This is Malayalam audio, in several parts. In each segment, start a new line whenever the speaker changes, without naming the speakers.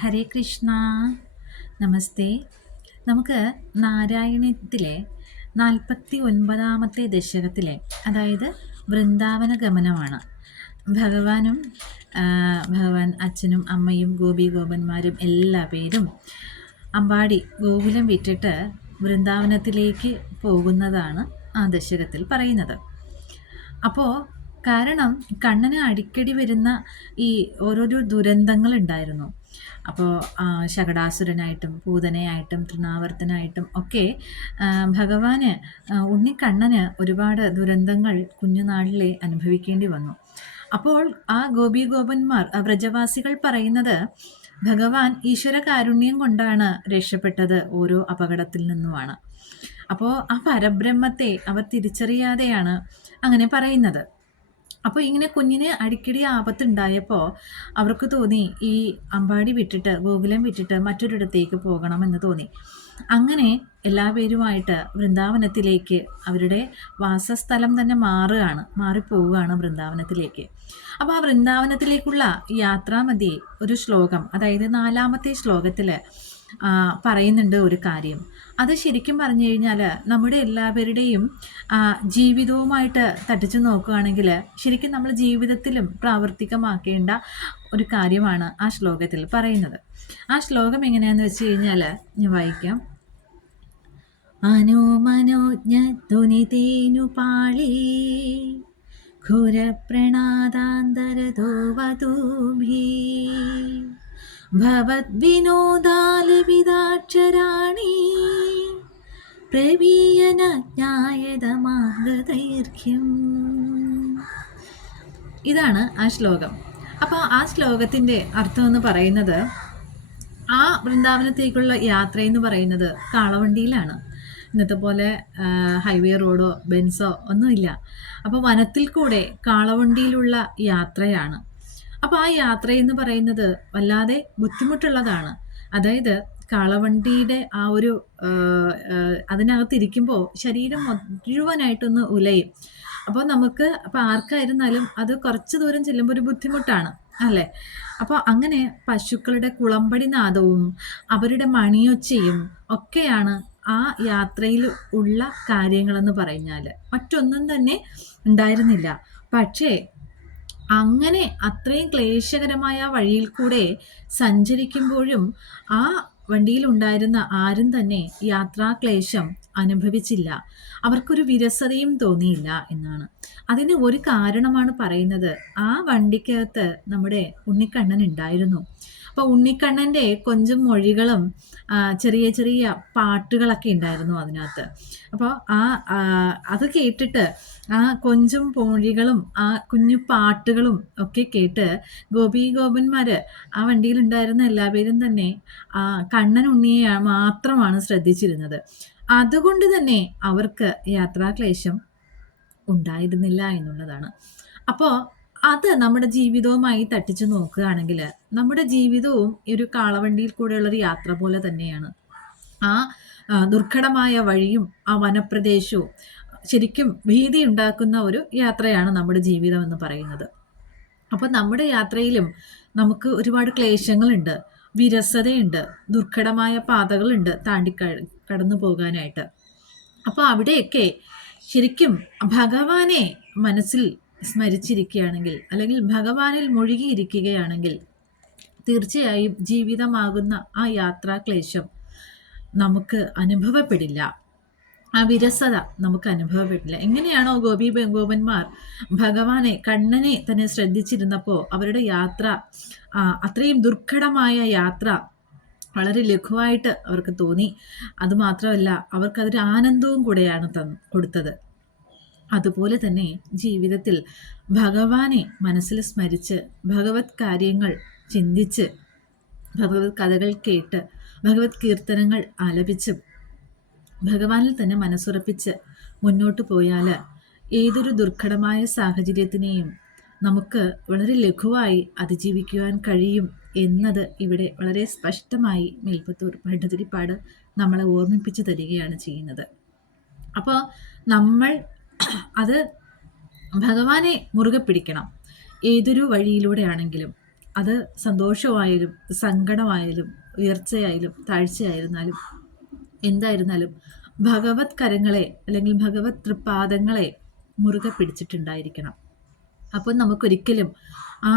ഹരേ കൃഷ്ണ. നമസ്തേ. നമുക്ക് നാരായണത്തിലെ നാൽപ്പത്തി ഒൻപതാമത്തെ ദശകത്തിലെ അതായത് വൃന്ദാവന ഗമനമാണ്. ഭഗവാനും ഭഗവാൻ അച്ഛനും അമ്മയും ഗോപി ഗോപന്മാരും എല്ലാ പേരും അമ്പാടി ഗോകുലം വിട്ടിട്ട് വൃന്ദാവനത്തിലേക്ക് പോകുന്നതാണ് ആ ദശകത്തിൽ പറയുന്നത്. അപ്പോൾ കാരണം കണ്ണന് അടിക്കടി വരുന്ന ഈ ഓരോരോ ദുരന്തങ്ങൾ ഉണ്ടായിരുന്നു. അപ്പോൾ ശകടാസുരനായിട്ടും പൂതനയായിട്ടും തൃണാവർത്തനായിട്ടും ഒക്കെ ഭഗവാന് ഉണ്ണിക്കണ്ണന് ഒരുപാട് ദുരന്തങ്ങൾ കുഞ്ഞുനാളിലെ അനുഭവിക്കേണ്ടി വന്നു. അപ്പോൾ ആ ഗോപി ഗോപന്മാർ ആ വ്രജവാസികൾ പറയുന്നത് ഭഗവാൻ ഈശ്വര കാരുണ്യം കൊണ്ടാണ് രക്ഷപ്പെട്ടത് ഓരോ അപകടത്തിൽ നിന്നുമാണ്. അപ്പോൾ ആ പരബ്രഹ്മത്തെ അവർ തിരിച്ചറിയാതെയാണ് അങ്ങനെ പറയുന്നത്. അപ്പോൾ ഇങ്ങനെ കുഞ്ഞിന് അടിക്കടി ആപത്തുണ്ടായപ്പോൾ അവർക്ക് തോന്നി ഈ അമ്പാടി വിട്ടിട്ട് ഗോകുലം വിട്ടിട്ട് മറ്റൊരിടത്തേക്ക് പോകണമെന്ന് തോന്നി. അങ്ങനെ എല്ലാ പേരുമായിട്ട് വൃന്ദാവനത്തിലേക്ക് അവരുടെ വാസസ്ഥലം തന്നെ മാറുകയാണ് മാറിപ്പോവുകയാണ് വൃന്ദാവനത്തിലേക്ക്. അപ്പോൾ ആ വൃന്ദാവനത്തിലേക്കുള്ള യാത്രാമതി ഒരു ശ്ലോകം അതായത് നാലാമത്തെ ശ്ലോകത്തിൽ പറയുന്നുണ്ട് ഒരു കാര്യം. അത് ശരിക്കും പറഞ്ഞു കഴിഞ്ഞാൽ നമ്മുടെ എല്ലാവരുടെയും ജീവിതവുമായിട്ട് തട്ടിച്ചു നോക്കുകയാണെങ്കിൽ ശരിക്കും നമ്മൾ ജീവിതത്തിലും പ്രാവർത്തികമാക്കേണ്ട ഒരു കാര്യമാണ് ആ ശ്ലോകത്തിൽ പറയുന്നത്. ആ ശ്ലോകം എങ്ങനെയാന്ന് വെച്ച് കഴിഞ്ഞാൽ ഞാൻ വായിക്കാം. അനുമനോജ്ഞ ധുനിതേനു പാളി ഘുരപ്രണാദാന്തരതോ വധൂഭി ഭവദ്വിനോദാലിപിതാക്ഷരാണി. പ്രവീയന ജ്ഞായതമാർഗദൈർഘ്യം ഇതാണ് ആ ശ്ലോകം. അപ്പോൾ ആ ശ്ലോകത്തിന്റെ അർത്ഥം എന്ന് പറയുന്നത് ആ വൃന്ദാവനത്തേക്കുള്ള യാത്ര എന്ന് പറയുന്നത് കാളവണ്ടിയിലാണ്. ഇന്നത്തെ പോലെ ഹൈവേ റോഡോ ബെൻസോ ഒന്നുമില്ല. അപ്പോൾ വനത്തിൽ കൂടെ കാളവണ്ടിയിലുള്ള യാത്രയാണ്. അപ്പോൾ ആ യാത്ര എന്ന് പറയുന്നത് വല്ലാതെ ബുദ്ധിമുട്ടുള്ളതാണ്. അതായത് കാളവണ്ടിയുടെ ആ ഒരു അതിനകത്തിരിക്കുമ്പോൾ ശരീരം മുഴുവനായിട്ടൊന്ന് ഉലയും. അപ്പോൾ നമുക്ക് അപ്പോൾ ആർക്കായിരുന്നാലും അത് കുറച്ച് ദൂരം ചെല്ലുമ്പോൾ ഒരു ബുദ്ധിമുട്ടാണ് അല്ലേ? അപ്പോൾ അങ്ങനെ പശുക്കളുടെ കുളമ്പടി നാദവും അവരുടെ മണിയൊച്ചയും ഒക്കെയാണ് ആ യാത്രയിൽ ഉള്ള കാര്യങ്ങളെന്ന് പറഞ്ഞാൽ മറ്റൊന്നും തന്നെ ഉണ്ടായിരുന്നില്ല. പക്ഷേ അങ്ങനെ അത്രയും ക്ലേശകരമായ വഴിയിൽ കൂടെ സഞ്ചരിക്കുമ്പോഴും ആ വണ്ടിയിൽ ഉണ്ടായിരുന്ന ആരും തന്നെ യാത്രാക്ലേശം അനുഭവിച്ചില്ല. അവർക്കൊരു വിരസതയും തോന്നിയില്ല എന്നാണ്. അതിന് ഒരു കാരണമാണ് പറയുന്നത്. ആ വണ്ടിക്കകത്ത് നമ്മുടെ ഉണ്ണിക്കണ്ണൻ ഉണ്ടായിരുന്നു. അപ്പോൾ ഉണ്ണിക്കണ്ണന്റെ കൊഞ്ചും മൊഴികളും ചെറിയ ചെറിയ പാട്ടുകളൊക്കെ ഉണ്ടായിരുന്നു അതിനകത്ത്. അപ്പോൾ ആ അത് കേട്ടിട്ട് ആ കൊഞ്ചും മൊഴികളും ആ കുഞ്ഞു പാട്ടുകളും ഒക്കെ കേട്ട് ഗോപി ഗോപന്മാര് ആ വണ്ടിയിൽ വണ്ടിയിലുണ്ടായിരുന്ന എല്ലാവരും തന്നെ ആ കണ്ണൻ ഉണ്ണിയെ മാത്രമാണ് ശ്രദ്ധിച്ചിരുന്നത്. അതുകൊണ്ട് തന്നെ അവർക്ക് യാത്രാക്ലേശം ഉണ്ടായിരുന്നില്ല എന്നുള്ളതാണ്. അപ്പോൾ അത് നമ്മുടെ ജീവിതവുമായി തട്ടിച്ചു നോക്കുകയാണെങ്കിൽ നമ്മുടെ ജീവിതവും ഈ ഒരു കാളവണ്ടിയിൽ കൂടെയുള്ളൊരു യാത്ര പോലെ തന്നെയാണ്. ആ ദുർഘടമായ വഴിയും ആ വനപ്രദേശവും ശരിക്കും ഭീതി ഉണ്ടാക്കുന്ന ഒരു യാത്രയാണ് നമ്മുടെ ജീവിതം എന്ന് പറയുന്നത്. അപ്പോൾ നമ്മുടെ യാത്രയിലും നമുക്ക് ഒരുപാട് ക്ലേശങ്ങളുണ്ട് വിരസതയുണ്ട് ദുർഘടമായ പാതകളുണ്ട് താണ്ടി കടന്നു പോകാനായിട്ട്. അപ്പോൾ അവിടെയൊക്കെ ശരിക്കും ഭഗവാനെ മനസ്സിൽ സ്മരിച്ചിരിക്കുകയാണെങ്കിൽ അല്ലെങ്കിൽ ഭഗവാനിൽ മുഴുകിയിരിക്കുകയാണെങ്കിൽ തീർച്ചയായും ജീവിതമാകുന്ന ആ യാത്രാക്ലേശം നമുക്ക് അനുഭവപ്പെടില്ല. ആ വിരസത നമുക്ക് അനുഭവപ്പെട്ടില്ല എങ്ങനെയാണോ ഗോപി ഗോപന്മാർ ഭഗവാനെ കണ്ണനെ തന്നെ ശ്രദ്ധിച്ചിരുന്നപ്പോൾ അവരുടെ യാത്ര അത്രയും ദുർഘടമായ യാത്ര വളരെ ലഘുവായിട്ട് അവർക്ക് തോന്നി. അതുമാത്രമല്ല അവർക്കതൊരു ആനന്ദവും കൂടെയാണ് തന്നു കൊടുത്തത്. അതുപോലെ തന്നെ ജീവിതത്തിൽ ഭഗവാനെ മനസ്സിൽ സ്മരിച്ച് ഭഗവത് കാര്യങ്ങൾ ചിന്തിച്ച് ഭഗവത് കഥകൾ കേട്ട് ഭഗവത് കീർത്തനങ്ങൾ ആലപിച്ച് ഭഗവാനിൽ തന്നെ മനസ്സുറപ്പിച്ച് മുന്നോട്ട് പോയാൽ ഏതൊരു ദുർഘടമായ സാഹചര്യത്തിനെയും നമുക്ക് വളരെ ലഘുവായി അതിജീവിക്കുവാൻ കഴിയും എന്നത് ഇവിടെ വളരെ സ്പഷ്ടമായി മേൽപ്പത്തൂർ ഭട്ടതിരിപ്പാട് നമ്മളെ ഓർമ്മിപ്പിച്ചു തരികയാണ് ചെയ്യുന്നത്. അപ്പോൾ നമ്മൾ അത് ഭഗവാനെ മുറുകെ പിടിക്കണം. ഏതൊരു വഴിയിലൂടെയാണെങ്കിലും അത് സന്തോഷമായാലും സങ്കടമായാലും ഉയർച്ചയായാലും താഴ്ചയായിരുന്നാലും എന്തായിരുന്നാലും ഭഗവത് കരങ്ങളെ അല്ലെങ്കിൽ ഭഗവത് തൃപാദങ്ങളെ മുറുകെ പിടിച്ചിട്ടുണ്ടായിരിക്കണം. അപ്പോൾ നമുക്കൊരിക്കലും ആ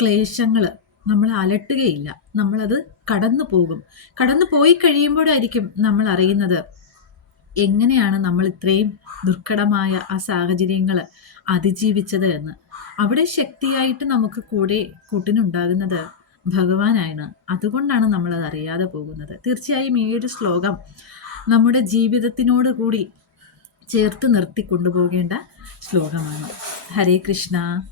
ക്ലേശങ്ങൾ നമ്മൾ അലട്ടുകയില്ല. നമ്മളത് കടന്നു പോകും കടന്നു പോയി കഴിയുമ്പോഴായിരിക്കും നമ്മൾ അറിയുന്നത് എങ്ങനെയാണ് നമ്മൾ ഇത്രയും ദുർഘടമായ ആ സാഹചര്യങ്ങൾ അതിജീവിച്ചത് എന്ന്? അവിടെ ശക്തിയായിട്ട് നമുക്ക് കൂടെ കൂട്ടിനുണ്ടാകുന്നത് ഭഗവാനാണ്. അതുകൊണ്ടാണ് നമ്മൾ അത് അറിയാതെ പോകുന്നത്. തീർച്ചയായും ഈ ഒരു ശ്ലോകം നമ്മുടെ ജീവിതത്തിനോട് കൂടി ചേർത്ത് നിർത്തി കൊണ്ടുപോകേണ്ട ശ്ലോകമാണ്. ഹരേ കൃഷ്ണ.